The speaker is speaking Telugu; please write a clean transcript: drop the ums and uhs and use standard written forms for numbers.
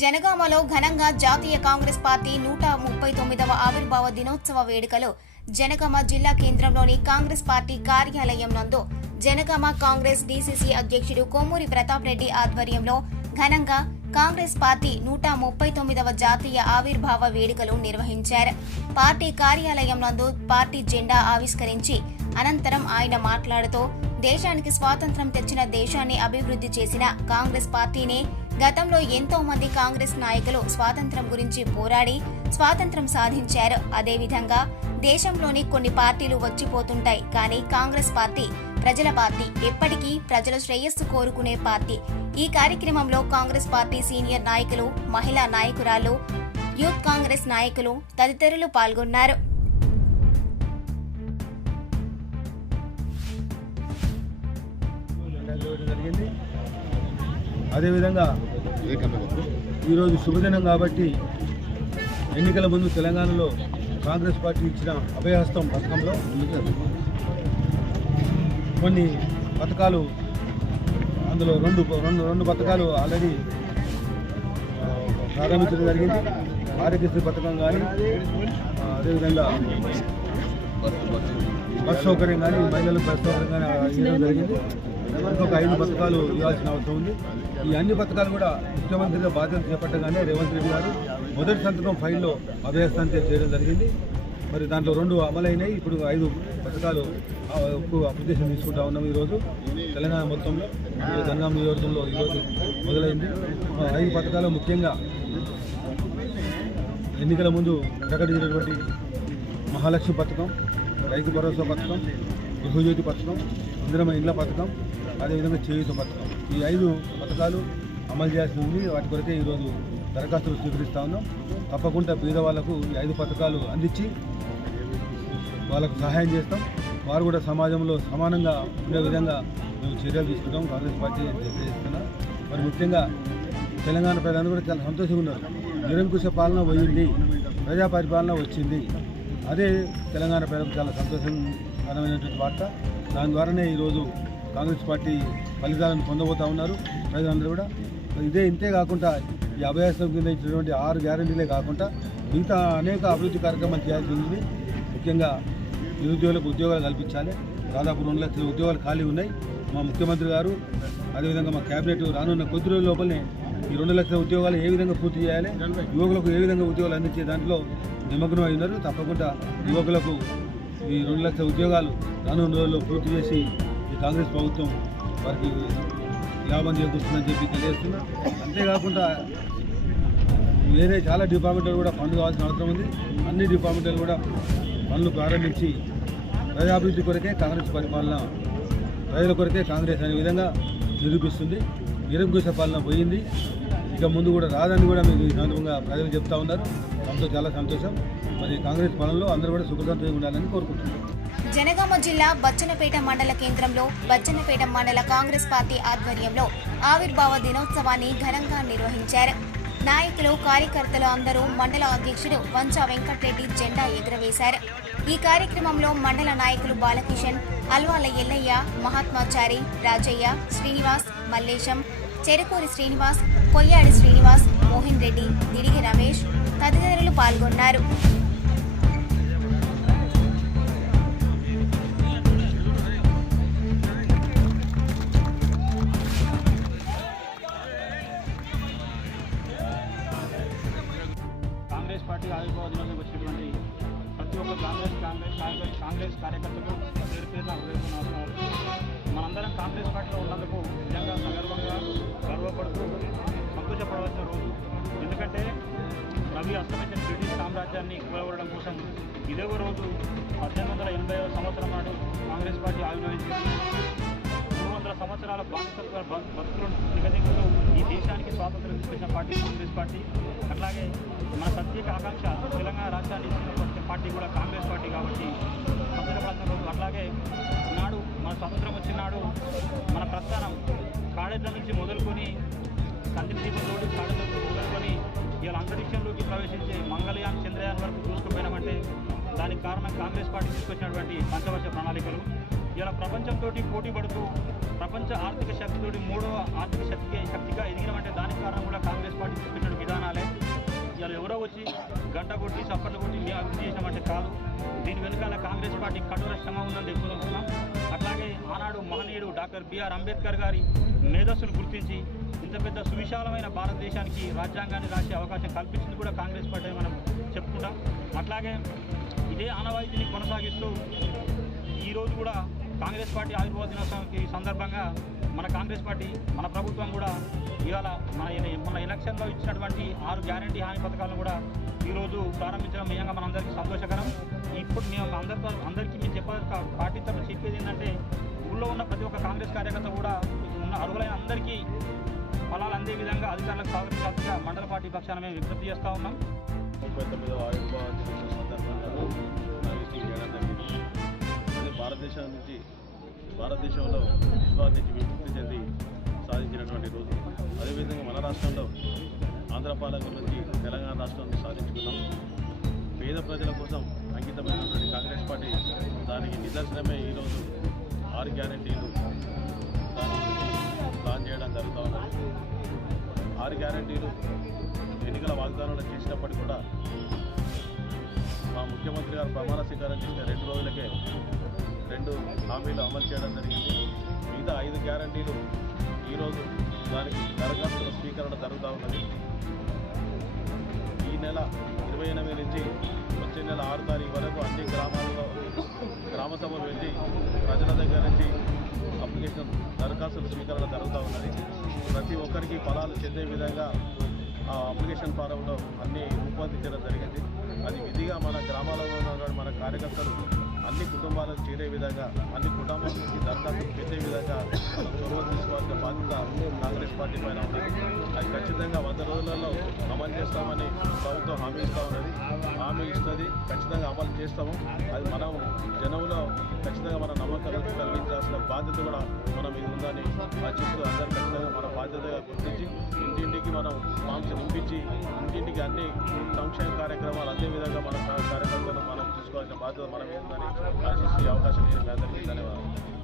జనగామలో ఘనంగా జాతీయ కాంగ్రెస్ పార్టీ 139వ ఆవిర్భావ దినోత్సవ వేడుకలు జనగామ జిల్లా కేంద్రంలోని కాంగ్రెస్ పార్టీ కార్యాలయం నందు జనగామ కాంగ్రెస్ డీసీసీ అధ్యక్షుడు కొమ్మూరి ప్రతాప్ రెడ్డి ఆధ్వర్యంలో ఘనంగా కాంగ్రెస్ పార్టీ 139వ జాతీయ ఆవిర్భావ వేడుకలు నిర్వహించారు. పార్టీ కార్యాలయం నందు పార్టీ జెండా ఆవిష్కరించి అనంతరం ఆయన మాట్లాడుతూ దేశానికి స్వాతంత్ర్యం తెచ్చిన దేశాన్ని అభివృద్ధి చేసిన కాంగ్రెస్ పార్టీని గతంలో ఎంతో మంది కాంగ్రెస్ నాయకులు స్వాతంత్ర్యం గురించి పోరాడి స్వాతంత్ర్యం సాధించారు. అదేవిధంగా దేశంలోని కొన్ని పార్టీలు వచ్చిపోతుంటాయి, కానీ కాంగ్రెస్ పార్టీ ప్రజల పార్టీ, ఎప్పటికీ ప్రజల శ్రేయస్సు కోరుకునే పార్టీ. ఈ కార్యక్రమంలో కాంగ్రెస్ పార్టీ సీనియర్ నాయకులు, మహిళా నాయకురాలు, యూత్ కాంగ్రెస్ నాయకులు తదితరులు పాల్గొన్నారు. అదేవిధంగా ఈరోజు శుభదినం కాబట్టి ఎన్నికల ముందు తెలంగాణలో కాంగ్రెస్ పార్టీ ఇచ్చిన అభయహస్తం పథకంలో కొన్ని పథకాలు, అందులో రెండు పథకాలు ఆల్రెడీ ప్రారంభించడం జరిగింది. ఆరోగ్యశ్రీ పథకం కానీ, అదేవిధంగా బస్ సౌకర్యం కానీ, మహిళలకు బస్ సౌకర్యం కానీ ఇవ్వడం జరిగింది. ఇంకొక 5 పథకాలు ఇవ్వాల్సిన అవసరం ఉంది. ఈ అన్ని పథకాలు కూడా ముఖ్యమంత్రిగా బాధ్యత చేపట్టగానే రేవంత్ రెడ్డి గారు మొదటి సంతకం ఫైల్లో అభయస్థానంతో చేయడం జరిగింది. మరి దాంట్లో 2 అమలైనాయి. ఇప్పుడు 5 పథకాలు అప్లికేషన్ తీసుకుంటా ఉన్నాం. ఈరోజు తెలంగాణ మొత్తంలో జనగామ నియోజకవర్గంలో ఈరోజు మొదలైంది. 5 పథకాలు ముఖ్యంగా ఎన్నికల ముందు ప్రకటించినటువంటి మహాలక్ష్మి పథకం, రైతు భరోసా పథకం, గృహజ్యోతి పథకం, ఇందిరమ్మ ఇండ్ల పథకం, అదేవిధంగా చేయూత పథకం. ఈ 5 పథకాలు అమలు చేయాల్సి ఉంది. వాటి కొరకే ఈరోజు దరఖాస్తులు స్వీకరిస్తూ ఉన్నాం. తప్పకుండా పేదవాళ్లకు ఈ 5 పథకాలు అందించి వాళ్ళకు సహాయం చేస్తాం. వారు కూడా సమాజంలో సమానంగా ఉండే విధంగా మేము చర్యలు తీసుకుంటాం. కాంగ్రెస్ పార్టీ చేస్తున్నా. మరి ముఖ్యంగా తెలంగాణ ప్రజలందరూ కూడా చాలా సంతోషంగా ఉన్నారు. నిరంకుశ పాలన పోయింది, ప్రజా పరిపాలన వచ్చింది. అదే తెలంగాణ ప్రజలకు చాలా సంతోషకరమైనటువంటి వార్త. దాని ద్వారానే ఈరోజు కాంగ్రెస్ పార్టీ ఫలితాలను పొందబోతూ ఉన్నారు ప్రజలందరూ కూడా. ఇంతే కాకుండా ఈ అభయహస్తం కింద ఇచ్చినటువంటి 6 గ్యారెంటీలే కాకుండా మిగతా అనేక అభివృద్ధి కార్యక్రమాలు చేయాల్సి ఉంది. ముఖ్యంగా నిరుద్యోగులకు ఉద్యోగాలు కల్పించాలి. దాదాపు 2 లక్షల ఉద్యోగాలు ఖాళీ ఉన్నాయి. మా ముఖ్యమంత్రి గారు, అదేవిధంగా మా క్యాబినెట్ రానున్న కొద్ది రోజుల లోపలనే ఈ 2 లక్షల ఉద్యోగాలు ఏ విధంగా పూర్తి చేయాలి, యువకులకు ఏ విధంగా ఉద్యోగాలు అందించే దాంట్లో నిమగ్నం అయినారు. తప్పకుండా యువకులకు ఈ 2 లక్షల ఉద్యోగాలు రానున్న రోజుల్లో పూర్తి చేసి ఈ కాంగ్రెస్ ప్రభుత్వం వారికి లాభం చేకూరుస్తుందని చెప్పి తెలియజేస్తున్నా. అంతేకాకుండా వేరే చాలా డిపార్ట్మెంట్లు కూడా పనులు కావాల్సిన అవసరం ఉంది. అన్ని డిపార్ట్మెంట్లు కూడా పనులు ప్రారంభించి ప్రజాభివృద్ధి కొరకే కాంగ్రెస్ పరిపాలన, ప్రజల కొరకే కాంగ్రెస్ అనే విధంగా నిరూపిస్తుంది. నిరంకుశ పాలన పోయింది, ఇక ముందు కూడా రాదని కూడా మీకు ఈ సందర్భంగా ప్రజలు చెప్తా ఉన్నారు. దాంతో చాలా సంతోషం. మరి కాంగ్రెస్ పాలనలో అందరూ కూడా సుఖశాంతంగా ఉండాలని కోరుకుంటున్నారు. జనగామ జిల్లా బచ్చన్నపేట మండల కేంద్రంలో బచ్చన్నపేట మండల కాంగ్రెస్ పార్టీ ఆధ్వర్యంలో ఆవిర్భావ దినోత్సవాన్ని ఘనంగా నిర్వహించారు. నాయకులు, కార్యకర్తలు అందరూ మండల అధ్యక్షుడు వంచా వెంకటరెడ్డి జెండా ఎగురవేశారు. ఈ కార్యక్రమంలో మండల నాయకులు బాలకిషన్, అల్వాల ఎల్లయ్య, మహాత్మాచారి, రాజయ్య, శ్రీనివాస్, మల్లేశం, చెరుకూరి శ్రీనివాస్, పొయ్యాడి శ్రీనివాస్, మోహన్ రెడ్డి, దిడిగి రమేష్ తదితరులు పాల్గొన్నారు. కాంగ్రెస్ పార్టీ ఆవిర్భావ దినోత్సవం వచ్చినటువంటి ప్రతి ఒక్క కాంగ్రెస్ కార్యకర్తలకు పేరు పేరున హృదయపూర్వక నమస్కారాలు. మనందరం కాంగ్రెస్ పార్టీలో ఉన్నందుకు నిజంగా సగర్వంగా గర్వపడుతూ సంతోషపడవలసిన రోజు. ఎందుకంటే రవి అస్తమించిన బ్రిటిష్ సామ్రాజ్యాన్ని కూలగొట్టడం కోసం ఇదే రోజు 1880వ సంవత్సరం నాడు కాంగ్రెస్ పార్టీ ఆవిర్భవించింది. 300 సంవత్సరాల బానిసత్వ బతుకులను నిగదింపుతూ ఈ దేశానికి స్వాతంత్రం తీసుకొచ్చిన పార్టీ కాంగ్రెస్ పార్టీ. అట్లాగే మన ప్రత్యేక ఆకాంక్ష తెలంగాణ రాష్ట్రాన్ని తీసుకొచ్చిన పార్టీ కూడా కాంగ్రెస్ పార్టీ కాబట్టి సంతోషపడుతున్న రోజు. అట్లాగే నాడు మన స్వాతంత్రం వచ్చినాడు మన ప్రస్థానం కాళేజీ నుంచి మొదలుకొని కందిదీపంలోని కాళేజీ మొదలుకొని ఇలా అంతరిక్షంలోకి ప్రవేశించే మంగళయాన్, చంద్రయాన్ వరకు చూసుకుపోయినామంటే దానికి కారణం కాంగ్రెస్ పార్టీ తీసుకొచ్చినటువంటి పంచవర్ష ప్రణాళికలు. ఇలా ప్రపంచంతో పోటీ పడుతూ ప్రపంచ ఆర్థిక శక్తితోటి 3వ ఆర్థిక శక్తిగా ఎదిగినామంటే దానికి కారణం కూడా కాంగ్రెస్ పార్టీ తీసుకొచ్చిన విధానం. సరే ఎవరో వచ్చి గంట కొట్టి చప్పట్లు కొట్టి మేము అభివృద్ధి చేసామంటే కాదు. దీని వెనుకాల కాంగ్రెస్ పార్టీ కఠోర శ్రమ ఉందని తెలుపుకుంటున్నాం. అట్లాగే ఆనాడు మహనీయుడు డాక్టర్ బిఆర్ అంబేద్కర్ గారి మేధస్సును గుర్తించి ఇంత పెద్ద సువిశాలమైన భారతదేశానికి రాజ్యాంగాన్ని రాసే అవకాశం కల్పించింది కూడా కాంగ్రెస్ పార్టీ మనం చెప్పుకుంటాం. అట్లాగే ఇదే ఆనవాయితీని కొనసాగిస్తూ ఈరోజు కూడా కాంగ్రెస్ పార్టీ ఆవిర్భావ దినోత్సవానికి సందర్భంగా మన కాంగ్రెస్ పార్టీ మన ప్రభుత్వం కూడా ఇవాళ మన ఎలక్షన్లో ఇచ్చినటువంటి 6 గ్యారంటీ హామీ పథకాలను కూడా ఈరోజు ప్రారంభించడం నిజంగా మనందరికీ సంతోషకరం. ఇప్పుడు మేము అందరికీ మేము పార్టీ తరఫున చెప్పేది ఏంటంటే ఊళ్ళో ఉన్న ప్రతి ఒక్క కాంగ్రెస్ కార్యకర్త కూడా ఉన్న అర్హులైన అందరికీ ఫలాలు అందే విధంగా అధికారులకు సహకరించాల్సిందిగా మండల పార్టీ పక్షాన మేము విజ్ఞప్తి చేస్తూ ఉన్నాం. 39వ ఆవిర్భావ దినోత్సవం సందర్భంగా మీటింగ్ చేయడం జరిగింది. అది భారతదేశంలో నిస్వార్థ నుంచి విముక్తి చెంది సాధించినటువంటి రోజు. అదేవిధంగా మన రాష్ట్రంలో ఆంధ్ర పాలకుల నుంచి తెలంగాణ రాష్ట్రాన్ని సాధించుకున్నాం. పేద ప్రజల కోసం అంకితమైనటువంటి కాంగ్రెస్ పార్టీ దానికి నిదర్శనమే ఈరోజు 6 గ్యారంటీలు దాని గురించి ప్లాన్ చేయడం జరుగుతూ ఉన్నది. 6 గ్యారంటీలు ఎన్నికల వాగ్దానాలు చేసినప్పటికీ కూడా మా ముఖ్యమంత్రి గారు ప్రమాణ స్వీకారం చేసిన 2 రోజులకే 2 హామీలు అమలు చేయడం జరిగింది. మిగతా 5 గ్యారంటీలు ఈరోజు దానికి దరఖాస్తుల స్వీకరణ జరుగుతూ ఉన్నది. ఈ నెల 28 నుంచి వచ్చే నెల 6 తారీఖు వరకు అన్ని గ్రామాల్లో గ్రామ సభలు వెళ్ళి ప్రజల దగ్గర నుంచి అప్లికేషన్ దరఖాస్తుల స్వీకరణ జరుగుతూ ఉన్నది. ప్రతి ఒక్కరికి ఫలాలు చెందే విధంగా ఆ అప్లికేషన్ ఫారంలో అన్నీ రూపొందించడం జరిగింది. అది విధిగా మన గ్రామాలలో ఉన్న మన కార్యకర్తలు అన్ని కుటుంబాలకు చేరే విధంగా అన్ని కుటుంబాల నుంచి దరఖాస్తులు పెట్టే విధంగా చొరవ తీసుకోవాల్సిన బాధ్యత కాంగ్రెస్ పార్టీ పైన ఉంది. అది ఖచ్చితంగా 100 రోజులలో అమలు చేస్తామని ప్రభుత్వం హామీ ఇస్తూ ఉన్నది. హామీ ఇస్తుంది, ఖచ్చితంగా అమలు చేస్తాము. అది మనం జనంలో ఖచ్చితంగా మన నమ్మకాలు కలిగించాల్సిన బాధ్యత కూడా మన మీద ఉందని ఆశిస్తూ అందరూ ఖచ్చితంగా మన బాధ్యతగా గుర్తించి ఇంటింటికి మనం ఫామ్స్ నింపించి ఇంటింటికి అన్ని సంక్షేమ కార్యక్రమాలు అదే విధంగా మన కార్యకర్తలు మనం తీసుకోవాల్సిన బాధ్యత మన మీద ఉందని ఆశిస్తూ అవకాశం ఇచ్చిన అందరికీ ధన్యవాదాలు.